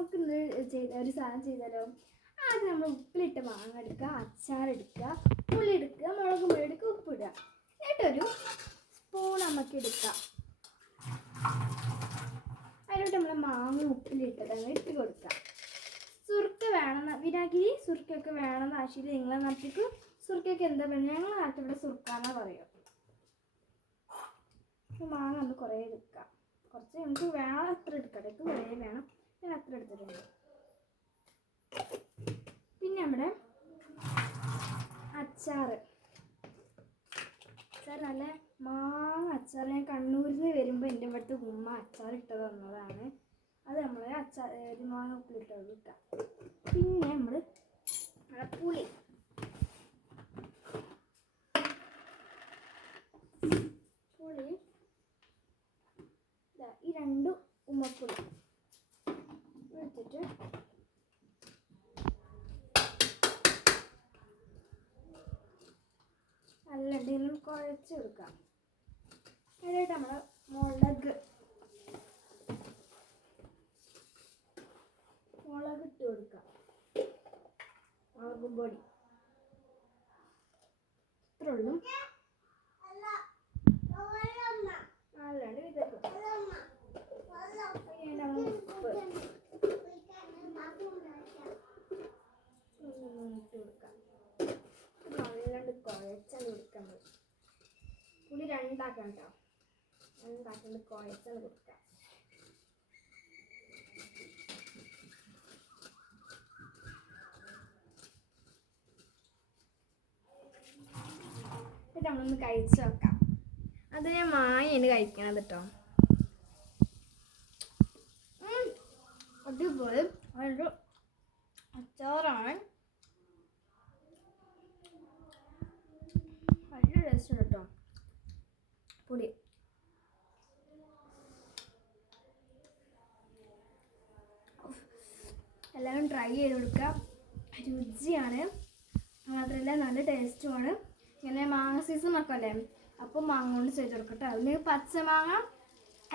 നമുക്ക് ഒരു സാധനം ചെയ്താലോ? ആദ്യം നമ്മൾ ഉപ്പിലിട്ട മാങ്ങ എടുക്കുക, അച്ചാറെടുക്കുക, പുളി എടുക്കുക, മുളക് പൊടി എടുക്കുക, ഉപ്പിടുക. എന്നിട്ടൊരു സ്പൂൺ നമുക്ക് എടുക്കാം. അതിലോട്ട് നമ്മൾ മാങ്ങ ഉപ്പിലിട്ടത് അങ്ങ് ഇട്ട് കൊടുക്കുക. സുർക്ക വേണമെന്ന്, വിനാഗിരി സുർക്കൊക്കെ വേണമെന്ന് ആവശ്യമില്ല. നിങ്ങളെ നാട്ടിലേക്ക് സുർക്കൊക്കെ എന്താ പറയുക? ഞങ്ങളെ നാട്ടിൽ ഇവിടെ സുർക്കാന്നാ പറയുക. മാങ്ങ ഒന്ന് കുറേ എടുക്കാം. കുറച്ച് നമുക്ക് വേണം അത്ര എടുക്കാം. എനിക്ക് കുറേ വേണം, ഞാൻ അത്ര എടുത്തിട്ടുണ്ട്. പിന്നെ നമ്മുടെ അച്ചാർ നല്ല മാങ്ങ അച്ചാർ. ഞാൻ കണ്ണൂരിൽ നിന്ന് വരുമ്പോൾ എൻ്റെ ഇവിടുത്തെ ഉമ്മ അച്ചാർ ഇട്ട് തന്നതാണ്. അത് നമ്മൾ ഒരു മാങ്ങ ഉപ്പിലിട്ടത് കിട്ടാം. പിന്നെ നമ്മൾ പുളി ഈ 2 ഉമ്മപ്പുളി എടുത്തിട്ട് നല്ല എന്തെങ്കിലും കുഴച്ച് കൊടുക്കാം. അതിനായിട്ട് നമ്മൾ മുളക് ഇട്ട് കൊടുക്കാം. മുളക് പൊടി ഇത്രേ ഉള്ളൂ. അല്ലാണ്ട് വിതറും. ഉപ്പ് ഇട്ട് കൊടുക്കാം. നല്ലാണ്ട് കുഴച്ചാൽ കൊടുക്കാം. പുളി 2 ആക്കാം കേട്ടോ. 2 ആക്കിയിട്ട് കുഴച്ചാൽ കൊടുക്കാം. നമ്മളൊന്ന് കഴിച്ച് നോക്കാം. അത് ഞാൻ മാങ്ങയാണ് കഴിക്കണത് കേട്ടോ. അടിപൊളി ഒരു അച്ചാറാണ്. നല്ല ടേസ്റ്റ് കേട്ടോ. പൊടി എല്ലാവരും ട്രൈ ചെയ്ത് കൊടുക്കുക. രുചിയാണ്, മാത്രമല്ല നല്ല ടേസ്റ്റുമാണ്. ഇങ്ങനെ മാങ്ങ സീസൺ ഒക്കെ അല്ലേ, അപ്പോൾ മാങ്ങ കൊണ്ട് ചെയ്ത് കൊടുക്കട്ടോ. അതിന് പച്ചമാങ്ങ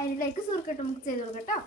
അതിലേക്ക് സുർക്കിട്ട് നമുക്ക് ചെയ്ത് കൊടുക്കട്ടോ.